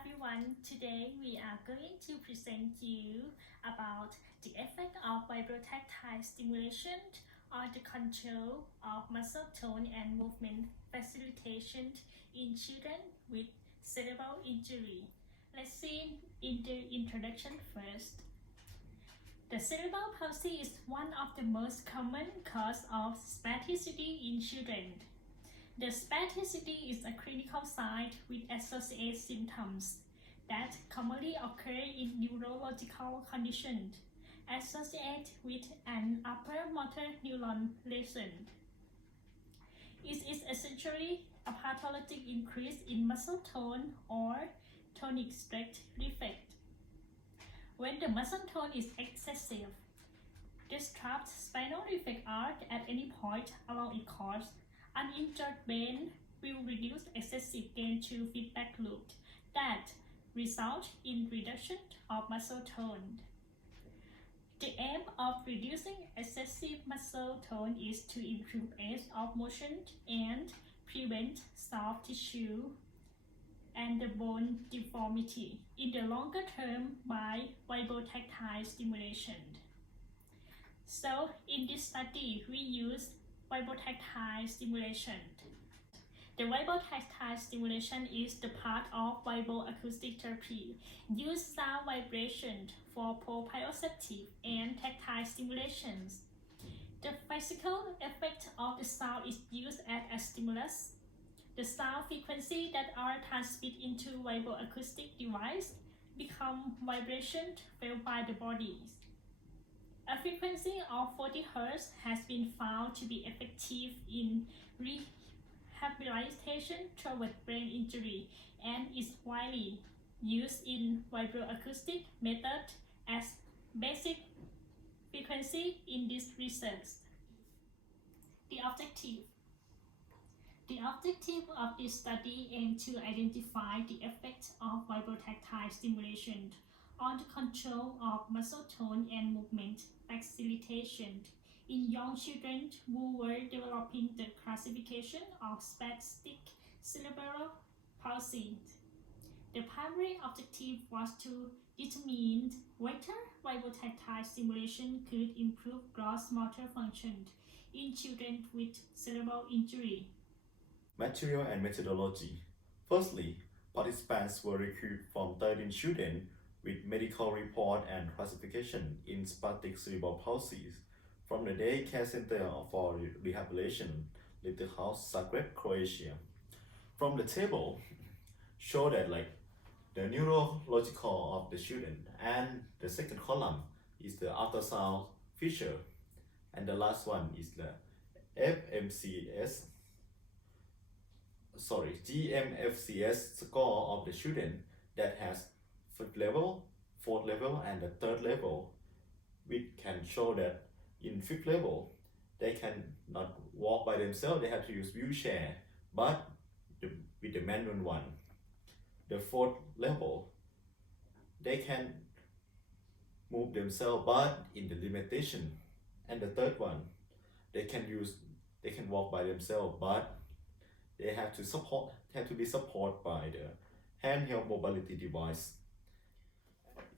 everyone. Today we are going to present you about the effect of vibrotactile stimulation on the control of muscle tone and movement facilitation in children with cerebral injury. Let's see in the introduction first. The cerebral palsy is one of the most common cause of spasticity in children. The spasticity is a clinical sign with associated symptoms that commonly occur in neurological conditions associated with an upper motor neuron lesion. It is essentially a pathologic increase in muscle tone or tonic strength defect. When the muscle tone is excessive, disrupt spinal reflex arc at any point along its course. Uninjured brain will reduce excessive gain to feedback loop that result in reduction of muscle tone. The aim of reducing excessive muscle tone is to improve ease of motion and prevent soft tissue and the bone deformity in the longer term by vibrotactile stimulation. So in this study, we use vibrotactile stimulation. The vibrotactile stimulation is the part of vibroacoustic therapy. Use sound vibration for proprioceptive and tactile stimulations. The physical effect of the sound is used as a stimulus. The sound frequency that are transmitted into vibroacoustic device become vibration felt by the body. A frequency of 40 Hz has been found to be effective in rehabilitation toward brain injury and is widely used in vibroacoustic method as basic frequency in this research. The objective of this study aims to identify the effect of vibrotactile stimulation on the control of muscle tone and movement facilitation in young children who were developing the classification of spastic cerebral palsy. The primary objective was to determine whether vibrotactile stimulation could improve gross motor function in children with cerebral injury. Material and methodology. Firstly, participants were recruited from 13 children with medical report and classification in spastic cerebral palsy from the Day Care Center for Rehabilitation, Little House, Zagreb, Croatia. From the table, show that the neurological of the children, and the second column is the ultrasound feature, and the last one is the GMFCS score of the children that has fifth level, fourth level, and the third level. We can show that in fifth level, they can not walk by themselves, they have to use wheelchair, but with the manual one. The fourth level, they can move themselves, but in the limitation. And the third one, they can walk by themselves, but they have to be supported by the handheld mobility device.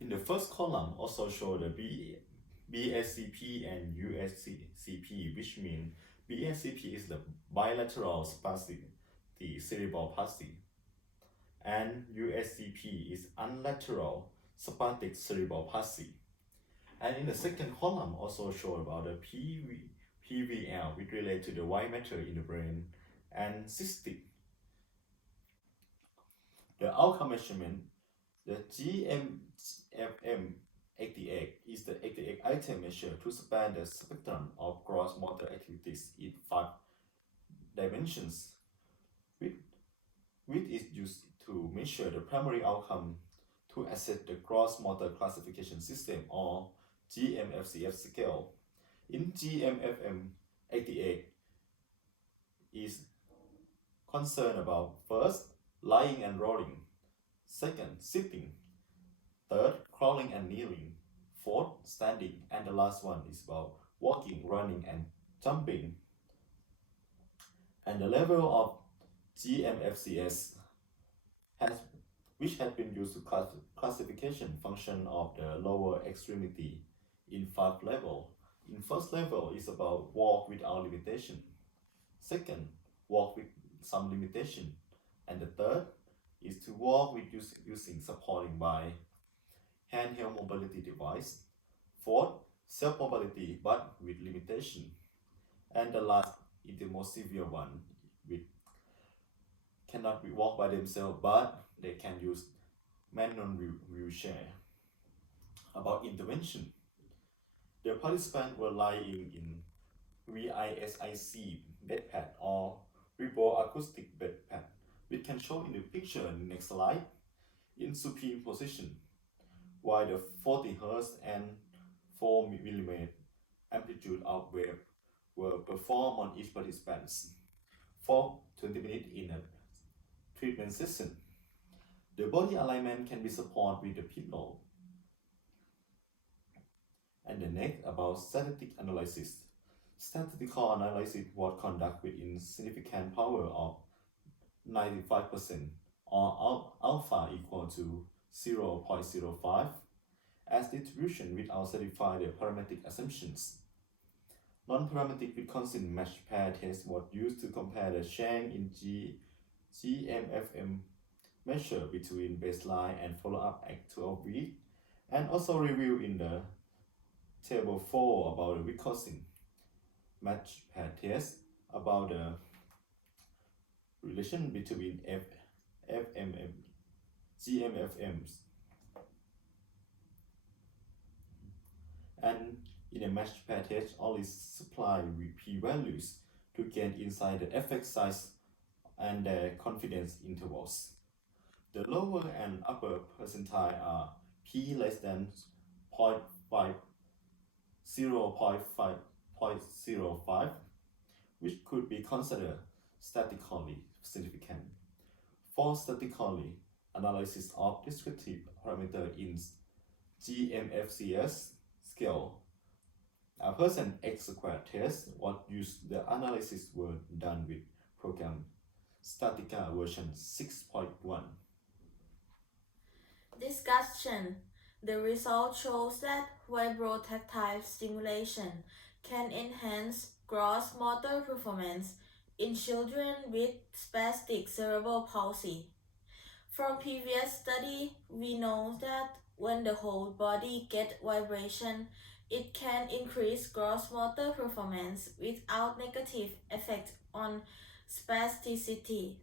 In the first column, also show the BSCP and USCP, which means BSCP is the bilateral spastic cerebral palsy, and USCP is unilateral spastic cerebral palsy. And in the second column, also show about the PVL, which relate to the white matter in the brain, and cystic. The outcome measurement, the GMFM88 is the 88 item measure to span the spectrum of gross motor activities in 5 dimensions, which is used to measure the primary outcome to assess the gross motor classification system or GMFCS scale. In GMFM88 is concerned about first, lying and rolling, second, sitting, third, crawling and kneeling, fourth, standing, and the last one is about walking, running, and jumping. And the level of GMFCS which had been used to classification function of the lower extremity in 5 levels. In first level is about walk without limitation. Second, walk with some limitation. And the third is to walk with using supporting by handheld mobility device. Fourth, self-mobility but with limitation. And the last is the most severe one, which cannot be walked by themselves but they can use manual wheelchair. About intervention, the participants were lying in VISIC bed pad or vibroacoustic bed pad, which can show in the picture in the next slide, in supine position, while the 40 Hz and 4 mm amplitude of wave were performed on each participant for 20 minutes in a treatment session. The body alignment can be supported with the pillow. And the next about static analysis. Statistical analysis was conducted with insignificant power of 95% or alpha equal to 0.05 as distribution without satisfying the parametric assumptions. Non-parametric Wisconsin matched pair test was used to compare the change in GMFM measure between baseline and follow-up at 12 weeks, and also reviewed in the table 4 about the Wisconsin match pair test about the relation between GMFMs. And in a matched pair test, only supply with p-values to gain insight the effect size and their confidence intervals. The lower and upper percentile are p less than 0.05, which could be considered statistically significant. For statistically analysis of descriptive parameter in GMFCS scale, a person X squared test was used. The analysis were done with program Statica version 6.1. Discussion. The result shows that vibrotactile stimulation can enhance gross motor performance in children with spastic cerebral palsy. From previous study, we know that when the whole body gets vibration, it can increase gross motor performance without negative effect on spasticity.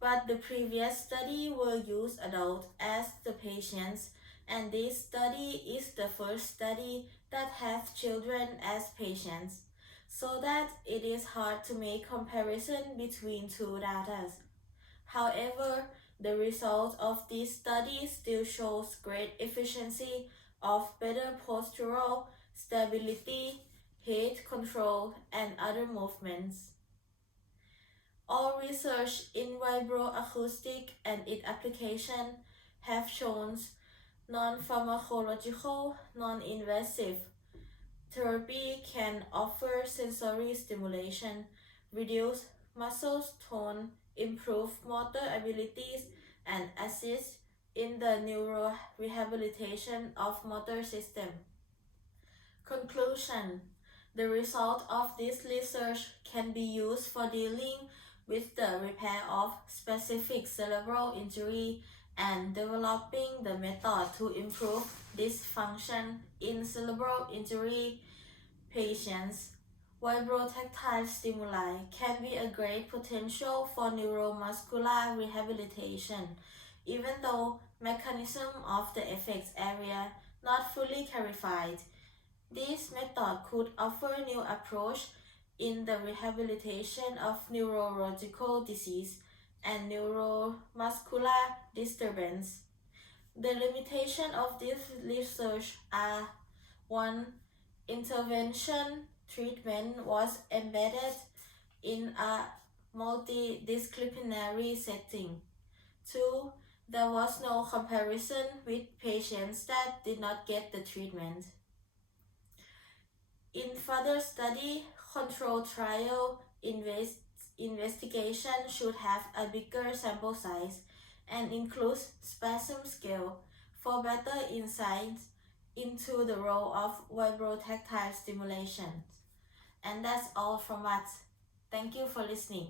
But the previous study will use adults as the patients, and this study is the first study that has children as patients, so that it is hard to make comparison between two data. However, the result of this study still shows great efficiency of better postural stability, head control, and other movements. All research in vibroacoustic and its application have shown non-pharmacological, non-invasive therapy can offer sensory stimulation, reduce muscle tone, improve motor abilities, and assist in the neurorehabilitation of motor system. Conclusion. The result of this research can be used for dealing with the repair of specific cerebral injury and developing the method to improve this function in cerebral injury patients. Vibrotactile stimuli can be a great potential for neuromuscular rehabilitation, even though mechanism of the effects area not fully clarified. This method could offer new approach in the rehabilitation of neurological disease and neuromuscular disturbance. The limitation of this research are 1. Intervention treatment was embedded in a multidisciplinary setting. 2. There was no comparison with patients that did not get the treatment. In further study, control trial investigation should have a bigger sample size and includes spasm scale for better insights into the role of vibrotactile stimulation. And that's all from us. Thank you for listening.